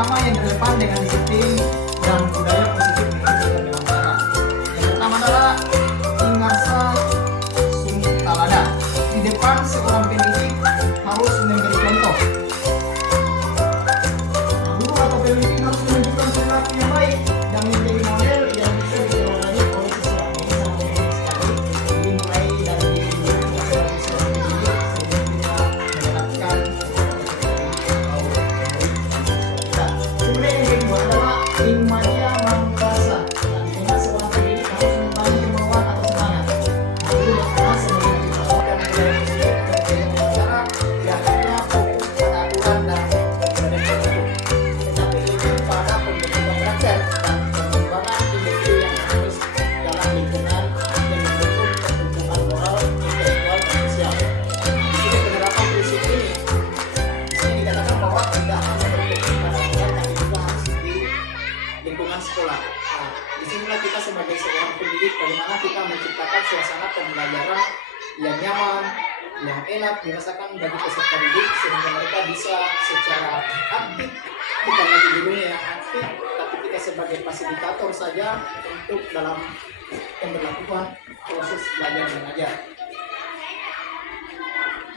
pertama yang relevan dengan disiplin dan budaya positif dalam cara. Yang pertama adalah ingasa sum talada. Di depan seorang pendidik harus memberi contoh. Guru atau pendidik harus menunjukkan perilaku yang baik dan menjadi model yang bisa diteladani oleh siswa. Ini sangat penting sekali. Dimulai dari diri kita sebagai seorang pendidik sebelum kita menerapkan kemudian yang kedua adalah imaja mangkasa. Nah, di tengah seorang pendidik harus membangun kemauan atau semangat. Guru berperan sebagai pembawakan budaya positif dan cara yang hanya fokus pada aturan dan hukum, tetapi lebih pada pembentukan karakter dan pengembangan individu yang harus dalam lingkungan yang mendukung pertumbuhan moral, intelektual, dan sosial. Di sini penerapan prinsip ini dikatakan bahwa tidak hanya berfokus pada aturan tapi juga harus di lingkungan sekolah. Nah, disinilah kita sebagai seorang pendidik bagaimana kita menciptakan suasana pembelajaran yang nyaman, yang enak dirasakan bagi peserta didik sehingga mereka bisa secara aktif, bukan lagi gurunya yang aktif, tapi kita sebagai fasilitator saja untuk dalam pemberlakuan proses belajar dan mengajar.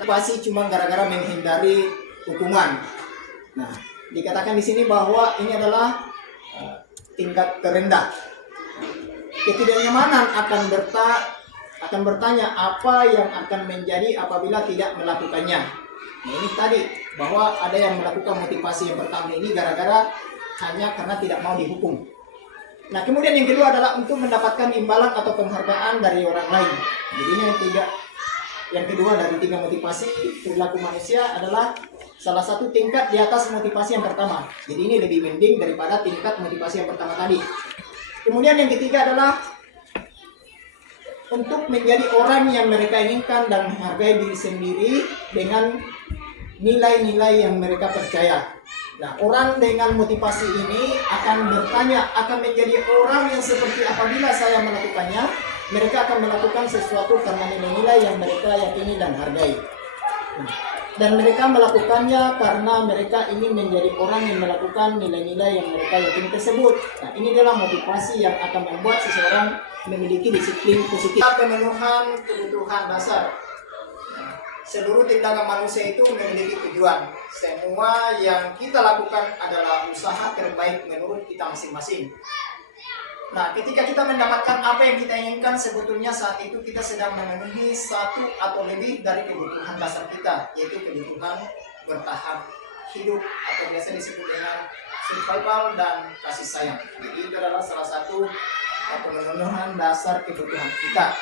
Pasti cuma gara-gara menghindari hukuman. Nah, dikatakan di sini bahwa ini adalah tingkat terendah. Ketidaknyamanan akan bertanya apa yang akan menjadi apabila tidak melakukannya. Nah, ini tadi bahwa ada yang melakukan motivasi yang pertama ini gara-gara hanya karena tidak mau dihukum. Nah, kemudian yang kedua adalah untuk mendapatkan imbalan atau penghargaan dari orang lain. Jadi ini yang kedua dari tiga motivasi perilaku manusia adalah salah satu tingkat di atas motivasi yang pertama. Jadi ini lebih mending daripada tingkat motivasi yang pertama tadi. Kemudian yang ketiga adalah untuk menjadi orang yang mereka inginkan dan menghargai diri sendiri dengan nilai-nilai yang mereka percaya. Nah, orang dengan motivasi ini akan bertanya, akan menjadi orang yang seperti apabila saya melakukannya, mereka akan melakukan sesuatu karena nilai-nilai yang mereka yakini dan hargai. Dan mereka melakukannya karena mereka ingin menjadi orang yang melakukan nilai-nilai yang mereka yakini tersebut. Nah, ini adalah motivasi yang akan membuat seseorang memiliki disiplin positif. Pemenuhan kebutuhan dasar. Seluruh tindakan manusia itu memiliki tujuan. Semua yang kita lakukan adalah usaha terbaik menurut kita masing-masing. Nah, ketika kita mendapatkan apa yang kita inginkan, sebetulnya saat itu kita sedang memenuhi satu atau lebih dari kebutuhan dasar kita, yaitu kebutuhan bertahan hidup atau biasa disebut dengan survival dan kasih sayang. Jadi itu adalah salah satu pemenuhan dasar kebutuhan kita.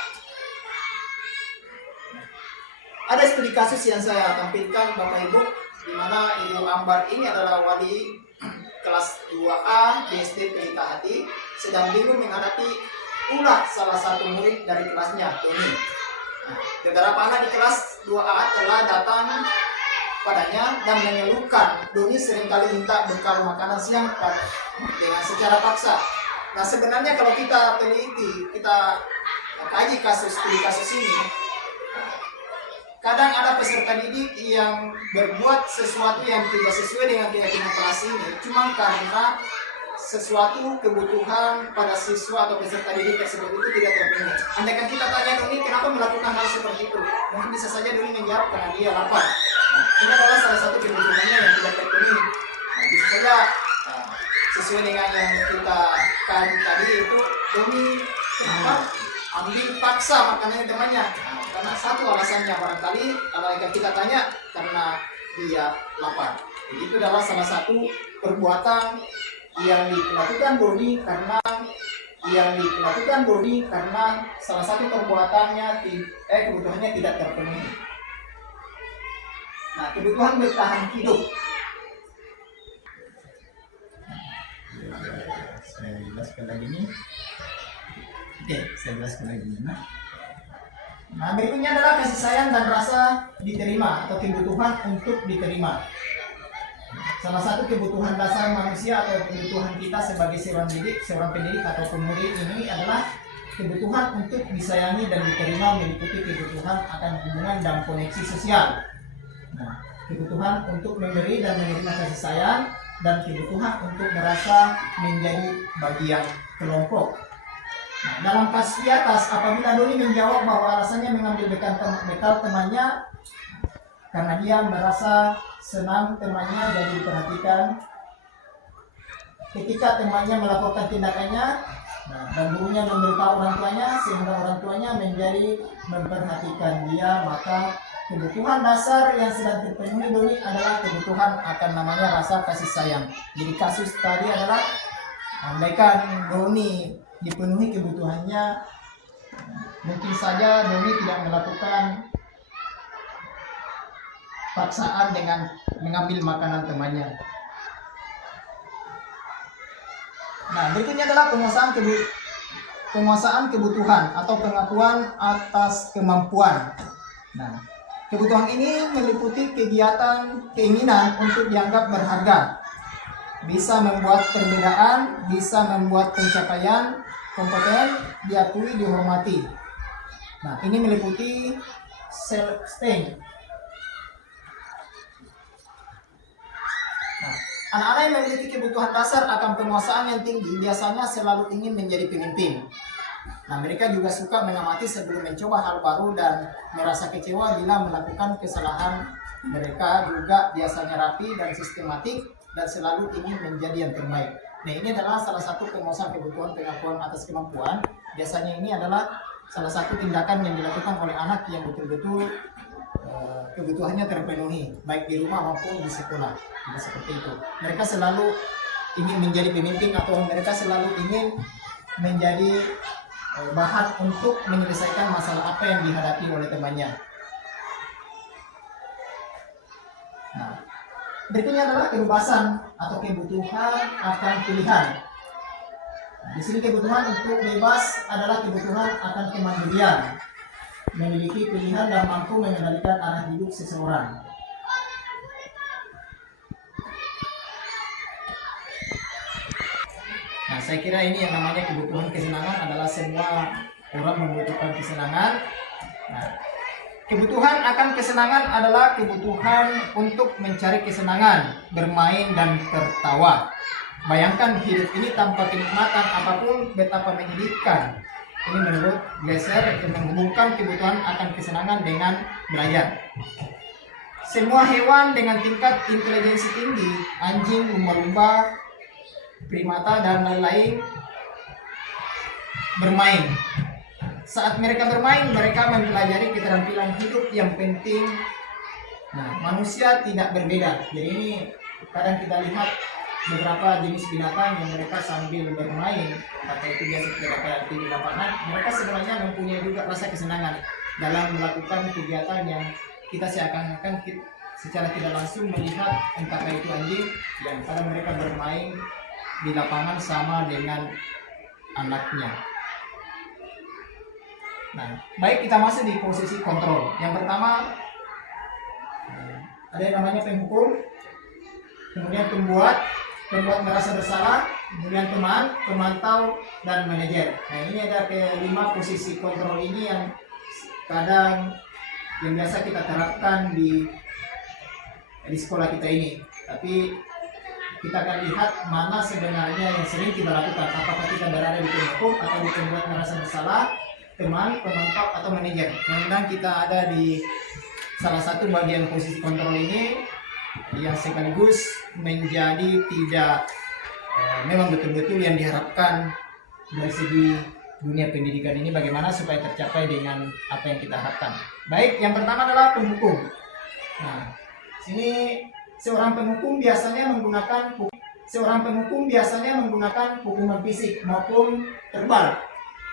Ada studi kasus yang saya tampilkan Bapak Ibu, di mana Ibu Ambar ini adalah wali kelas 2A di SD Pelita Hati, sedang bingung menghadapi ulah salah satu murid dari kelasnya, Doni. Nah, beberapa anak di kelas 2A telah datang padanya dan mengeluhkan Doni seringkali minta bekal makanan siang dengan secara paksa. Nah, sebenarnya kalau kita teliti, kita kaji studi kasus ini, kadang ada peserta didik yang berbuat sesuatu yang tidak sesuai dengan keyakinan kelas ini cuma karena sesuatu kebutuhan pada siswa atau peserta didik tersebut itu tidak terpenuhi. Andaikan kita tanya Doni kenapa melakukan hal seperti itu, mungkin bisa saja Doni menjawab karena dia lapar. Nah, ini adalah salah satu kebutuhannya yang tidak terpenuhi. Nah, bisa saja sesuai dengan yang kita kan tadi itu Doni kenapa ambil paksa makanannya temannya. Nah, karena satu alasannya barangkali kalau kita tanya karena dia lapar. Jadi itu adalah salah satu perbuatan yang dilakukan Doni karena salah satu perbuatannya kebutuhannya tidak terpenuhi. Nah, kebutuhan bertahan hidup. Saya jelaskan lagi nih. Oke, saya jelaskan lagi. Nah, berikutnya adalah kasih sayang dan rasa diterima atau kebutuhan untuk diterima. Salah satu kebutuhan dasar manusia atau kebutuhan kita sebagai seorang pendidik atau pemurid ini adalah kebutuhan untuk disayangi dan diterima, meliputi kebutuhan akan hubungan dan koneksi sosial. Nah, kebutuhan untuk memberi dan menerima kasih sayang dan kebutuhan untuk merasa menjadi bagian kelompok. Nah, dalam pas di atas, apabila Doni menjawab bahwa alasannya mengambil bekal temannya karena dia merasa senang temannya jadi diperhatikan ketika temannya melakukan tindakannya, nah, dan gurunya memberitahu orang tuanya sehingga orang tuanya menjadi memperhatikan dia, maka kebutuhan dasar yang sedang terpenuhi Doni adalah kebutuhan akan namanya rasa kasih sayang. Jadi kasus tadi adalah andaikan Doni dipenuhi kebutuhannya, mungkin saja Doni tidak melakukan paksaan dengan mengambil makanan temannya. Nah, berikutnya adalah penguasaan kebutuhan atau pengakuan atas kemampuan. Nah, kebutuhan ini meliputi kegiatan keinginan untuk dianggap berharga, bisa membuat perbedaan, bisa membuat pencapaian kompeten diakui, dihormati. Nah, ini meliputi self-esteem. Nah, anak-anak yang memiliki kebutuhan dasar akan penguasaan yang tinggi biasanya selalu ingin menjadi pemimpin. Nah, mereka juga suka mengamati sebelum mencoba hal baru dan merasa kecewa bila melakukan kesalahan. Mereka juga biasanya rapi dan sistematik dan selalu ingin menjadi yang terbaik. Nah, ini adalah salah satu penguasaan kebutuhan pengakuan atas kemampuan. Biasanya ini adalah salah satu tindakan yang dilakukan oleh anak yang betul-betul kebutuhannya terpenuhi, baik di rumah maupun di sekolah. Nah, seperti itu. Mereka selalu ingin menjadi pemimpin atau mereka selalu ingin menjadi bahan untuk menyelesaikan masalah apa yang dihadapi oleh temannya. Nah, berikutnya adalah kebebasan atau kebutuhan akan pilihan. Nah, di sini kebutuhan untuk bebas adalah kebutuhan akan kemandirian, memiliki pilihan dan mampu mengendalikan arah hidup seseorang. Nah, saya kira ini yang namanya kebutuhan kesenangan adalah semua orang membutuhkan kesenangan. Nah, kebutuhan akan kesenangan adalah kebutuhan untuk mencari kesenangan, bermain dan tertawa. Bayangkan hidup ini tanpa kenikmatan apapun betapa menyedihkan. Ini menurut Glaser yang menghubungkan kebutuhan akan kesenangan dengan belajar. Semua hewan dengan tingkat intelijensi tinggi, anjing, lumba-lumba, primata dan lain-lain bermain. Saat mereka bermain, mereka mempelajari keterampilan hidup yang penting. Nah, manusia tidak berbeda. Jadi ini kadang kita lihat beberapa jenis binatang yang mereka sambil bermain, atau itu biasa kita dapat di lapangan, mereka sebenarnya mempunyai juga rasa kesenangan dalam melakukan kegiatan yang kita seakan-akan secara tidak langsung melihat entah itu anjing yang kadang mereka bermain di lapangan sama dengan anaknya. Nah, baik kita masuk di posisi kontrol. Yang pertama ada yang namanya penghukum, kemudian pembuat merasa bersalah, kemudian teman, pemantau, dan manajer. Nah, ini ada kelima posisi kontrol ini yang kadang yang biasa kita terapkan di sekolah kita ini. Tapi kita akan lihat mana sebenarnya yang sering kita lakukan. Apakah kita berada di penghukum atau di pembuat merasa bersalah, teman, pemantau, atau manajer. Mudah-mudahan kita ada di salah satu bagian posisi kontrol ini yang sekaligus menjadi tidak memang betul-betul yang diharapkan dari segi dunia pendidikan ini, bagaimana supaya tercapai dengan apa yang kita harapkan. Baik, yang pertama adalah penghukum. Nah, sini seorang penghukum biasanya menggunakan hukuman fisik maupun verbal.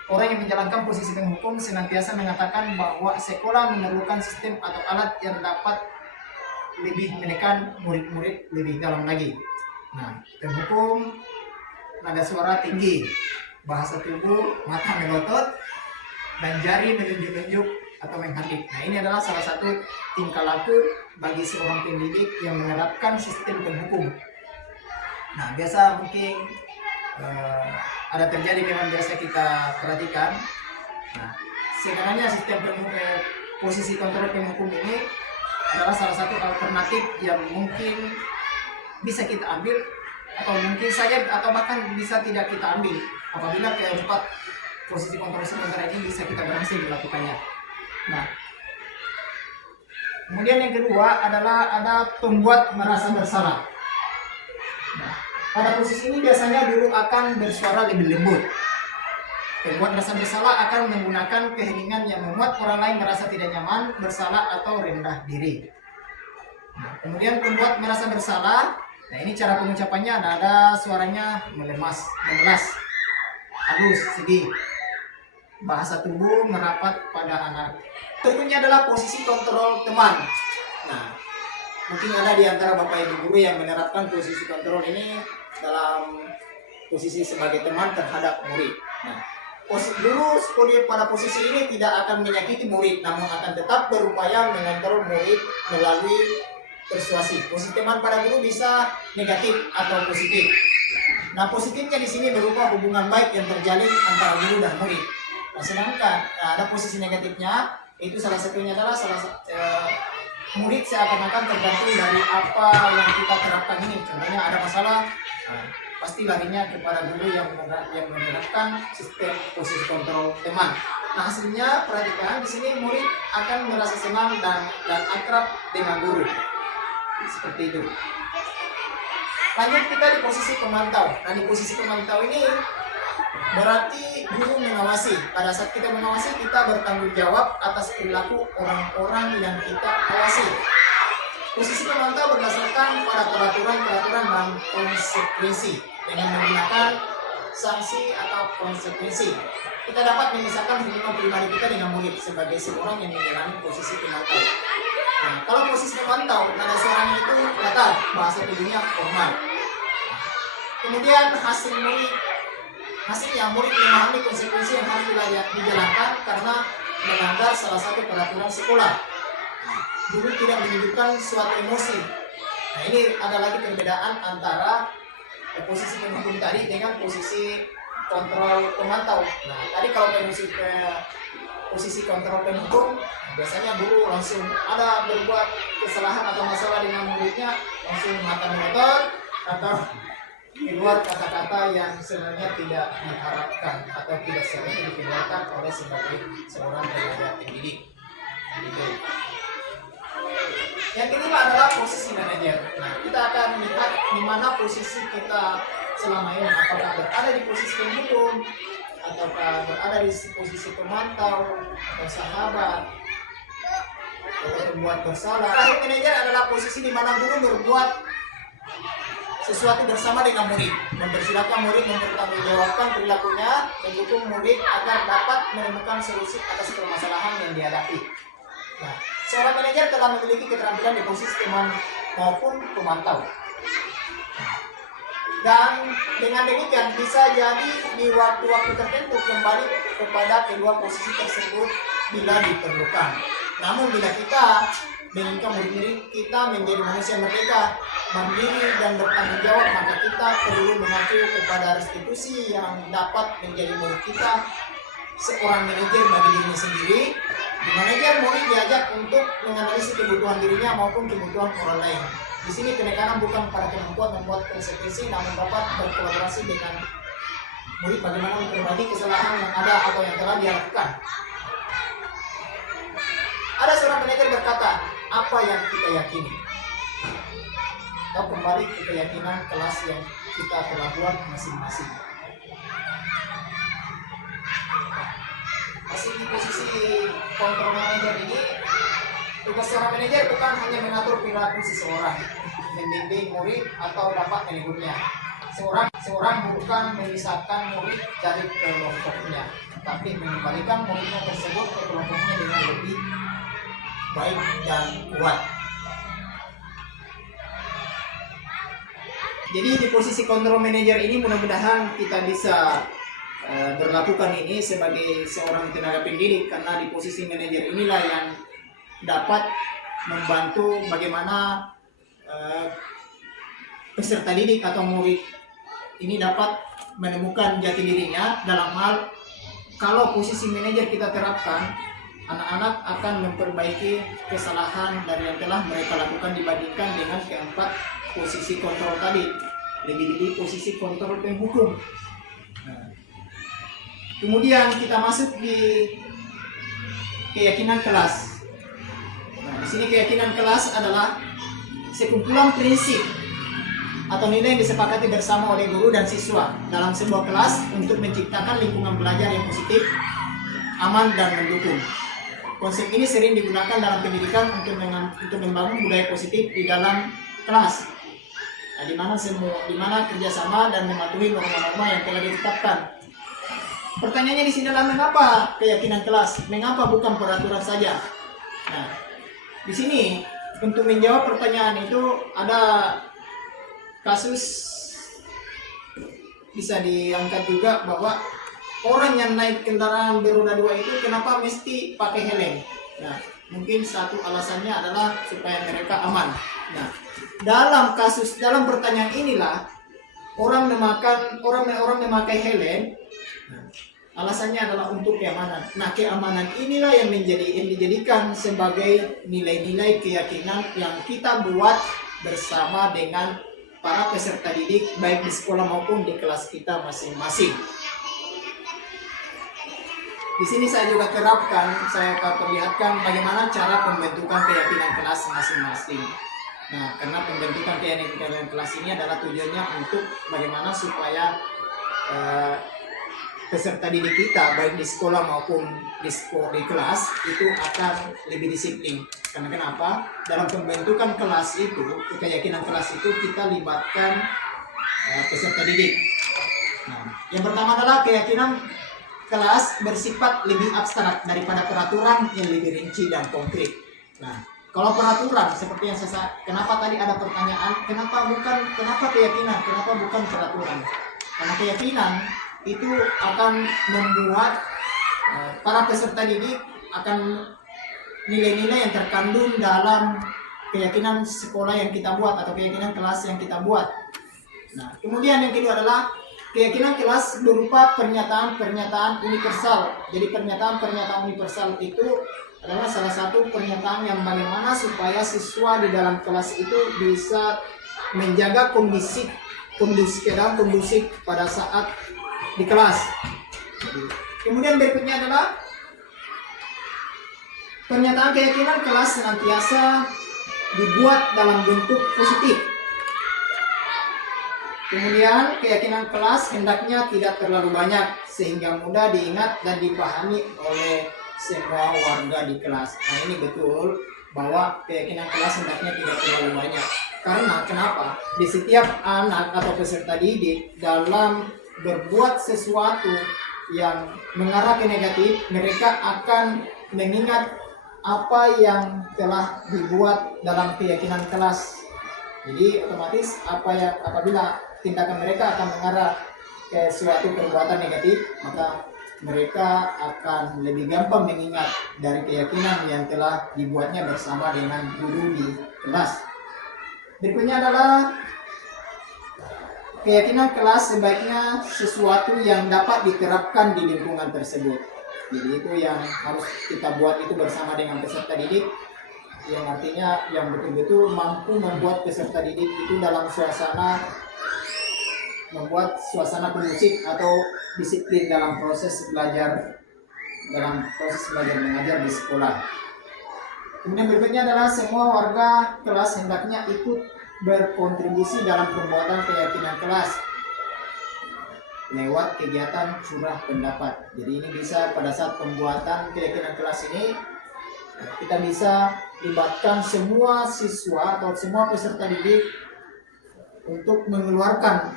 Orang yang menjalankan posisi penghukum senantiasa mengatakan bahwa sekolah memerlukan sistem atau alat yang dapat lebih menekan murid-murid lebih dalam lagi. Nah, penghukum nada suara tinggi, bahasa tubuh, mata melotot, dan jari menunjuk-nunjuk atau menghardik. Nah, ini adalah salah satu tingkah laku bagi seorang pendidik yang menerapkan sistem penghukum. Nah, biasa mungkin ada terjadi memang biasa kita perhatikan. Nah, sebenarnya sistem posisi kontrol penghukum ini adalah salah satu alternatif yang mungkin bisa kita ambil, atau mungkin saja atau bahkan bisa tidak kita ambil apabila keempat posisi kontrol sementara ini bisa kita berhasil melakukannya. Nah, kemudian yang kedua adalah ada pembuat merasa bersalah. Nah, pada posisi ini biasanya guru akan bersuara lebih lembut. Pembuat merasa bersalah akan menggunakan keheningan yang membuat orang lain merasa tidak nyaman, bersalah atau rendah diri. Nah, kemudian pembuat merasa bersalah, nah ini cara pengucapannya ada suaranya memelas, halus, sedih. Bahasa tubuh merapat pada anak. Berikutnya adalah posisi kontrol teman. Nah, mungkin ada di antara Bapak Ibu guru yang menerapkan posisi kontrol ini dalam posisi sebagai teman terhadap murid. Nah, guru pada posisi ini tidak akan menyakiti murid, namun akan tetap berupaya mengontrol murid melalui persuasi. Posisi teman pada guru bisa negatif atau positif. Nah, positifnya di sini berupa hubungan baik yang terjalin antara guru dan murid. Nah, sedangkan ada posisi negatifnya, itu salah satunya adalah murid seakan-akan tergantung dari apa yang kita terapkan ini. Contohnya ada masalah, pasti larinya kepada guru yang menerapkan sistem posisi kontrol teman. Nah, hasilnya perhatikan di sini murid akan merasa senang dan akrab dengan guru. Seperti itu. Lanjut kita di posisi pemantau. Nah, di posisi pemantau ini berarti guru mengawasi. Pada saat kita mengawasi, kita bertanggung jawab atas perilaku orang-orang yang kita awasi. Posisi pemantau berdasarkan pada peraturan-peraturan dan konsekuensi dengan menggunakan sanksi atau konsekuensi. Kita dapat memisahkan hubungan pribadi kita dengan murid sebagai seorang yang menjalani posisi pemantau. Nah, kalau posisi pemantau, nada suaranya itu datar, bahasa tubuhnya formal. Kemudian hasilnya murid memahami konsekuensi yang harus dijalankan karena melanggar salah satu peraturan sekolah. Guru tidak menunjukkan suatu emosi. Nah, ini ada lagi perbedaan antara posisi penghukum tadi dengan posisi kontrol pemantau. Nah, tadi kalau posisi kontrol penghukum, biasanya guru langsung ada berbuat kesalahan atau masalah dengan muridnya, langsung mata melotot atau keluar kata-kata yang sebenarnya tidak diharapkan atau tidak sebenarnya dikeluarkan oleh sebagai seorang tenaga pendidik. Gitu. Yang kedua adalah posisi manajer. Nah, kita akan lihat di mana posisi kita selama ini, apakah berada di posisi penghukum, ataukah berada di posisi pemantau, atau sahabat, atau pembuat bersalah. Terakhir, manajer adalah posisi di mana guru berbuat sesuatu bersama dengan murid, mempersilahkan murid mempertanggungjawabkan perilakunya, mendukung murid agar dapat menemukan solusi atas permasalahan yang dihadapi. Nah, seorang manajer telah memiliki keterampilan di posisi teman maupun pemantau. Dan dengan demikian bisa jadi di waktu-waktu tertentu kembali kepada kedua posisi tersebut bila diperlukan. Namun bila kita menginginkan murid-murid kita menjadi manusia merdeka, mandiri dan bertanggung jawab, maka kita perlu mengacu kepada restitusi yang dapat menjadi murid kita. Seorang manajer bagi dirinya sendiri, di manajer murid diajak untuk menganalisis kebutuhan dirinya maupun kebutuhan orang lain. Di sini penekanan bukan pada kemampuan membuat konsekuensi, namun dapat berkolaborasi dengan murid bagaimana memperbaiki kesalahan yang ada atau yang telah dia lakukan. Ada seorang manajer berkata, apa yang kita yakini? Atau kembali ke keyakinan kelas yang kita telah buat masing-masing. Masih di posisi kontrol manajer ini, tugas seorang manajer bukan hanya mengatur perilaku seseorang, membimbing murid atau dapat menegurnya. Seorang bukan memisahkan murid dari kelompoknya, tapi mengembalikan muridnya tersebut ke kelompoknya dengan lebih baik dan kuat. Jadi di posisi kontrol manajer ini mudah-mudahan kita bisa berlakukan ini sebagai seorang tenaga pendidik, karena di posisi manajer inilah yang dapat membantu bagaimana peserta didik atau murid ini dapat menemukan jati dirinya. Dalam hal kalau posisi manajer kita terapkan, anak-anak akan memperbaiki kesalahan dari yang telah mereka lakukan dibandingkan dengan keempat posisi kontrol tadi, lebih posisi kontrol penghukum. Nah, kemudian kita masuk di keyakinan kelas. Nah, di sini keyakinan kelas adalah sekumpulan prinsip atau nilai yang disepakati bersama oleh guru dan siswa dalam sebuah kelas untuk menciptakan lingkungan belajar yang positif, aman, dan mendukung. Konsep ini sering digunakan dalam pendidikan untuk membangun budaya positif di dalam kelas, nah, di mana kerjasama dan mematuhi norma-norma yang telah ditetapkan. Pertanyaannya di sini adalah mengapa keyakinan kelas? Mengapa bukan peraturan saja? Nah, di sini untuk menjawab pertanyaan itu ada kasus bisa diangkat juga, bahwa orang yang naik kendaraan beroda 2 itu kenapa mesti pakai helm? Nah, mungkin satu alasannya adalah supaya mereka aman. Nah, dalam pertanyaan inilah orang memakai helm. Nah, alasannya adalah untuk keamanan. Nah, keamanan inilah yang dijadikan sebagai nilai-nilai keyakinan yang kita buat bersama dengan para peserta didik, baik di sekolah maupun di kelas kita masing-masing. Di sini saya juga saya akan perlihatkan bagaimana cara pembentukan keyakinan kelas masing-masing. Nah, karena pembentukan keyakinan kelas ini adalah tujuannya untuk bagaimana supaya peserta didik kita, baik di sekolah maupun di kelas, itu akan lebih disiplin. Karena kenapa? Dalam pembentukan kelas itu, keyakinan kelas itu kita libatkan peserta didik. Nah, yang pertama adalah keyakinan kelas bersifat lebih abstrak daripada peraturan yang lebih rinci dan konkret. Nah, kalau peraturan seperti yang kenapa tadi ada pertanyaan, kenapa keyakinan, kenapa bukan peraturan? Karena keyakinan itu akan membuat para peserta didik akan nilai-nilai yang terkandung dalam keyakinan sekolah yang kita buat atau keyakinan kelas yang kita buat. Nah, kemudian yang kedua adalah keyakinan kelas berupa pernyataan-pernyataan universal. Jadi pernyataan-pernyataan universal itu adalah salah satu pernyataan yang bagaimana supaya siswa di dalam kelas itu bisa menjaga kondusif pada saat di kelas. Kemudian berikutnya adalah pernyataan keyakinan kelas senantiasa dibuat dalam bentuk positif. Kemudian keyakinan kelas hendaknya tidak terlalu banyak sehingga mudah diingat dan dipahami oleh semua warga di kelas. Nah, ini betul bahwa keyakinan kelas hendaknya tidak terlalu banyak. Karena kenapa? Di setiap anak atau peserta didik dalam berbuat sesuatu yang mengarah ke negatif, mereka akan mengingat apa yang telah dibuat dalam keyakinan kelas. Jadi otomatis apabila tindakan mereka akan mengarah ke suatu perbuatan negatif, maka mereka akan lebih gampang mengingat dari keyakinan yang telah dibuatnya bersama dengan guru di kelas. Berikutnya adalah keyakinan kelas sebaiknya sesuatu yang dapat diterapkan di lingkungan tersebut. Jadi itu yang harus kita buat itu bersama dengan peserta didik, yang artinya yang betul-betul mampu membuat peserta didik itu membuat suasana kondusif atau disiplin dalam proses belajar mengajar di sekolah. Kemudian berikutnya adalah semua warga kelas hendaknya ikut berkontribusi dalam pembuatan keyakinan kelas lewat kegiatan curah pendapat. Jadi ini bisa pada saat pembuatan keyakinan kelas ini kita bisa libatkan semua siswa atau semua peserta didik untuk mengeluarkan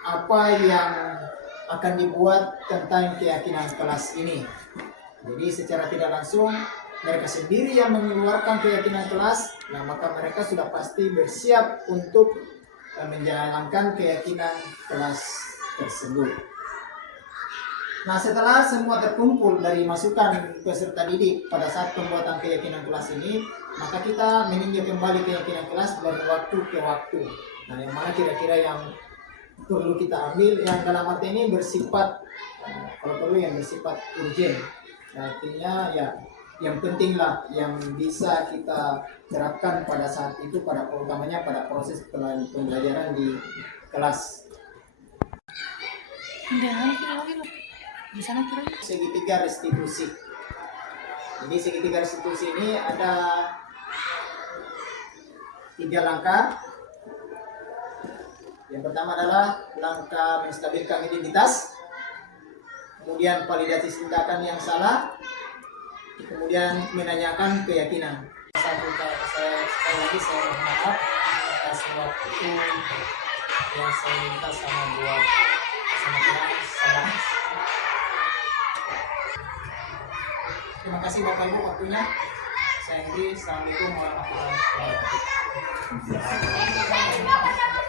apa yang akan dibuat tentang keyakinan kelas ini. Jadi secara tidak langsung mereka sendiri yang mengeluarkan keyakinan kelas, nah maka mereka sudah pasti bersiap untuk menjalankan keyakinan kelas tersebut. Nah, setelah semua terkumpul dari masukan peserta didik pada saat pembuatan keyakinan kelas ini, maka kita meninjau kembali keyakinan kelas dari waktu ke waktu. Nah, yang mana kira-kira yang perlu kita ambil, yang dalam arti ini bersifat, kalau perlu yang bersifat urgent. Artinya ya yang penting lah yang bisa kita terapkan pada saat itu, pada utamanya pada proses pembelajaran di kelas. Di sana kira Segitiga restitusi. Jadi segitiga restitusi ini ada 3 langkah. Yang pertama adalah langkah menstabilkan identitas, kemudian validasi tindakan yang salah, kemudian menanyakan keyakinan. Sekali lagi saya mohon maaf atas waktu yang saya minta sama buat sama teman sama. Terima kasih Bapak Ibu waktunya. Saya Hendri. Assalamualaikum warahmatullahi wabarakatuh.